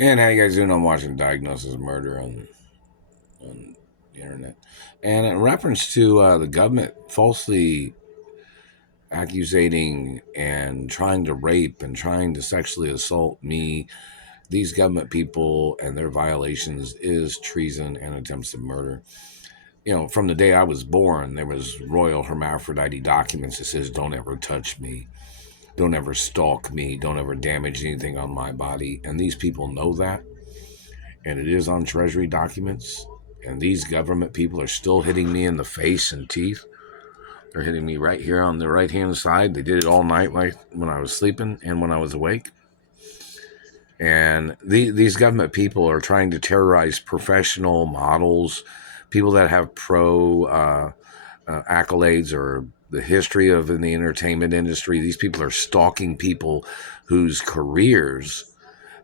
And how you guys doing? I'm watching Diagnosis of Murder on the internet. And in reference to the government falsely accusating and trying to rape and trying to sexually assault me, these government people and their violations is treason and attempts of murder. You know, from the day I was born, there was royal hermaphrodite documents that says don't ever touch me, don't ever stalk me, don't ever damage anything on my body. And these people know that. And it is on Treasury documents. And these government people are still hitting me in the face and teeth. They're hitting me right here on the right hand side. They did it all night when I was sleeping and when I was awake. And these government people are trying to terrorize professional models, people that have accolades or the history of in the entertainment industry. These people are stalking people whose careers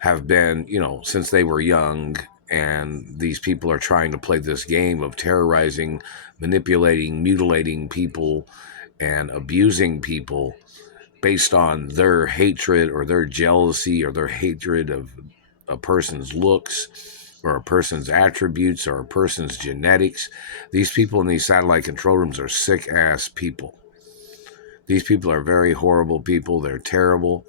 have been, since they were young. And these people are trying to play this game of terrorizing, manipulating, mutilating people, and abusing people based on their hatred or their jealousy or their hatred of a person's looks or a person's attributes or a person's genetics. These people in these satellite control rooms are sick ass people. These people are very horrible people. They're terrible.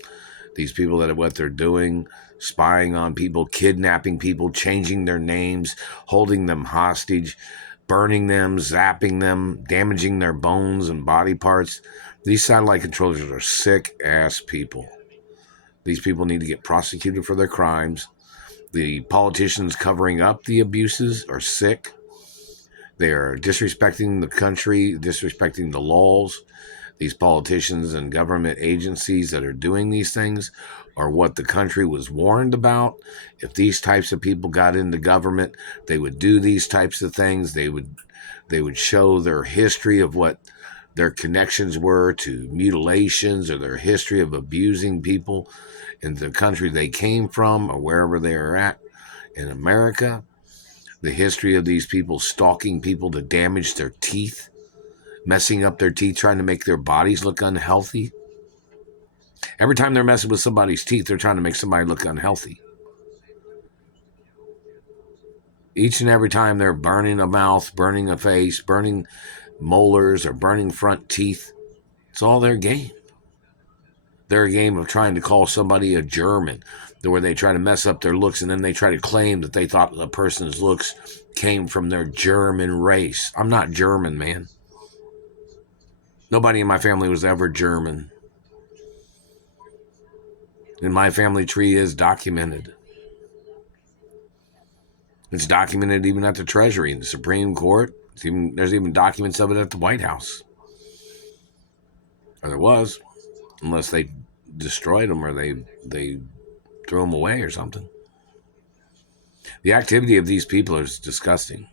These people that are what they're doing, spying on people, kidnapping people, changing their names, holding them hostage, burning them, zapping them, damaging their bones and body parts. These satellite controllers are sick ass people. These people need to get prosecuted for their crimes. The politicians covering up the abuses are sick. They are disrespecting the country, disrespecting the laws. These politicians and government agencies that are doing these things are what the country was warned about. If these types of people got into government, they would do these types of things. They would show their history of what their connections were to mutilations or their history of abusing people in the country they came from or wherever they are at in America. The history of these people stalking people to damage their teeth, messing up their teeth, trying to make their bodies look unhealthy. Every time they're messing with somebody's teeth, they're trying to make somebody look unhealthy. Each and every time they're burning a mouth, burning a face, burning molars, or burning front teeth, it's all their game. They're a game of trying to call somebody a German, where they try to mess up their looks and then they try to claim that they thought the person's looks came from their German race. I'm not German, man. Nobody in my family was ever German. And my family tree is documented. It's documented even at the Treasury and the Supreme Court. There's even documents of it at the White House. Or there was, unless they destroyed them or they threw them away or something. The activity of these people is disgusting.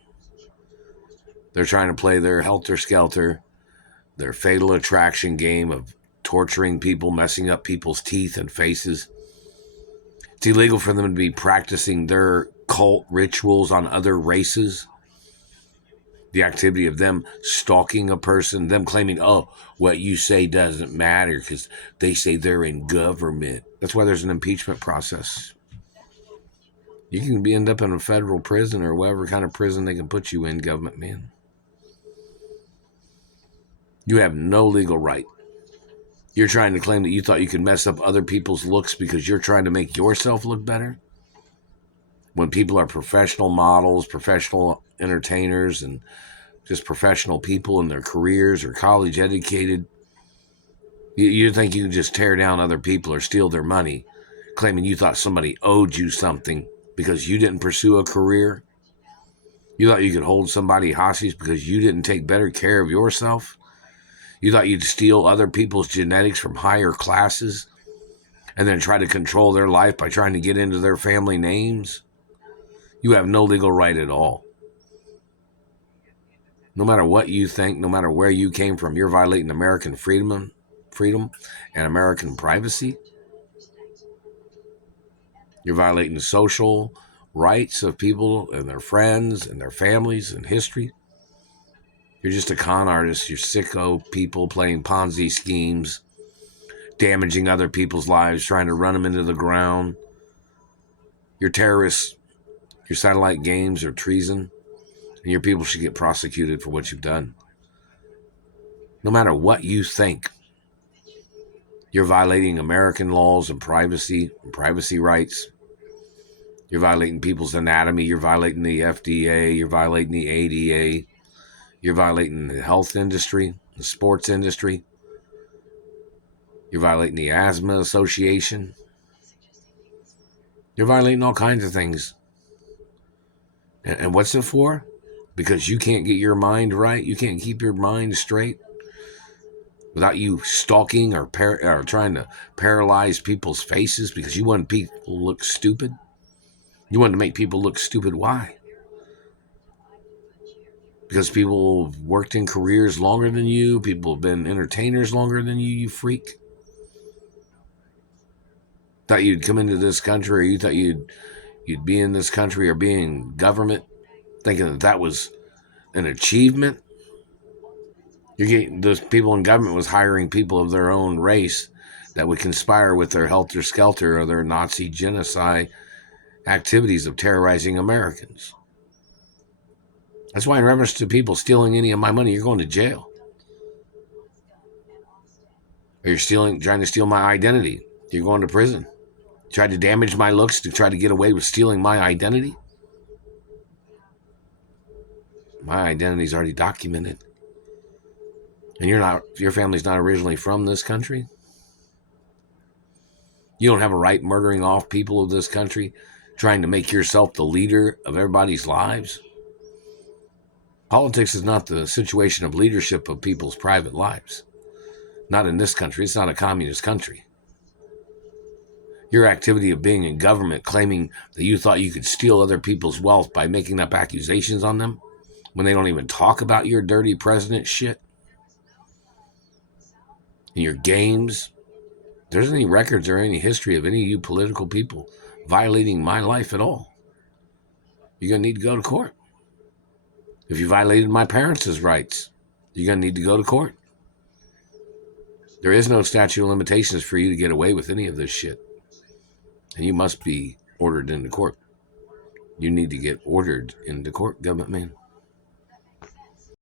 They're trying to play their helter skelter, their fatal attraction game of torturing people, messing up people's teeth and faces. It's illegal for them to be practicing their cult rituals on other races. The activity of them stalking a person, them claiming, oh, what you say doesn't matter because they say they're in government. That's why there's an impeachment process. You can end up in a federal prison or whatever kind of prison they can put you in, government man. You have no legal right. You're trying to claim that you thought you could mess up other people's looks because you're trying to make yourself look better? When people are professional models, professional entertainers, and just professional people in their careers or college educated, you think you can just tear down other people or steal their money, claiming you thought somebody owed you something because you didn't pursue a career? You thought you could hold somebody hostage because you didn't take better care of yourself? You thought you'd steal other people's genetics from higher classes and then try to control their life by trying to get into their family names? You have no legal right at all. No matter what you think, no matter where you came from, you're violating American freedom and American privacy. You're violating the social rights of people and their friends and their families and history. You're just a con artist. You're sicko people playing Ponzi schemes, damaging other people's lives, trying to run them into the ground. Your terrorists, your satellite games are treason, and your people should get prosecuted for what you've done. No matter what you think, you're violating American laws and privacy rights. You're violating people's anatomy. You're violating the FDA. You're violating the ADA. You're violating the health industry, the sports industry. You're violating the Asthma Association. You're violating all kinds of things. And what's it for? Because you can't get your mind right. You can't keep your mind straight without you stalking or trying to paralyze people's faces because you want people to look stupid. You want to make people look stupid. Why? Because people have worked in careers longer than you. People have been entertainers longer than you freak. Thought you'd come into this country, or you thought you'd be in this country or be in government thinking that was an achievement. You're getting those people in government was hiring people of their own race that would conspire with their helter skelter or their Nazi genocide activities of terrorizing Americans. That's why, in reference to people stealing any of my money, you're going to jail. Or you're trying to steal my identity. You're going to prison. Tried to damage my looks to try to get away with stealing my identity. My identity's already documented. And your family's not originally from this country. You don't have a right murdering off people of this country, trying to make yourself the leader of everybody's lives. Politics is not the situation of leadership of people's private lives. Not in this country. It's not a communist country. Your activity of being in government claiming that you thought you could steal other people's wealth by making up accusations on them when they don't even talk about your dirty president shit and your games. There's any records or any history of any of you political people violating my life at all. You're going to need to go to court. If you violated my parents' rights, you're going to need to go to court. There is no statute of limitations for you to get away with any of this shit. And you must be ordered into court. You need to get ordered into court, government man.